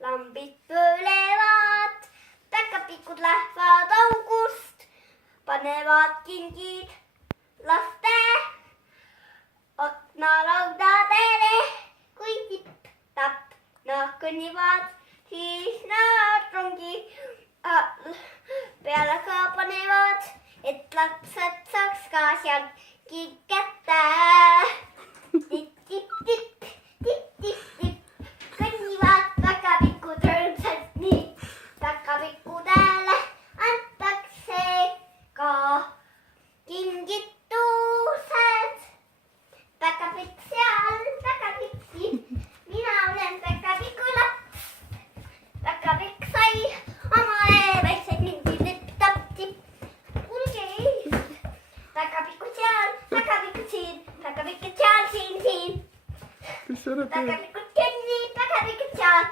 lambid põlevad, päkapikud lähevad august, panevad kingid laste aknalaudadele, kui tipp-tapp nad kõnnivad, siis nad rongi peale ka panevad, et lapsed saaks ka seal kätte. Tipp-tipp-tipp, tipp-tipp-tipp, kõnnivad päkapikud rõõmsalt nii. Päkapikkudele antakse ka kingitused. Päkapikk seal, päkapikk siin, mina olen päkapiku laps. Päkapikk sai omale väiksed mingid tipp-tapp-tipp. Kuulge ees, päkapikud seal, päkapikud siin, päkapikud seal, siin. Mis sa ära teed? Päkapikud kõnnib, päkapikud seal.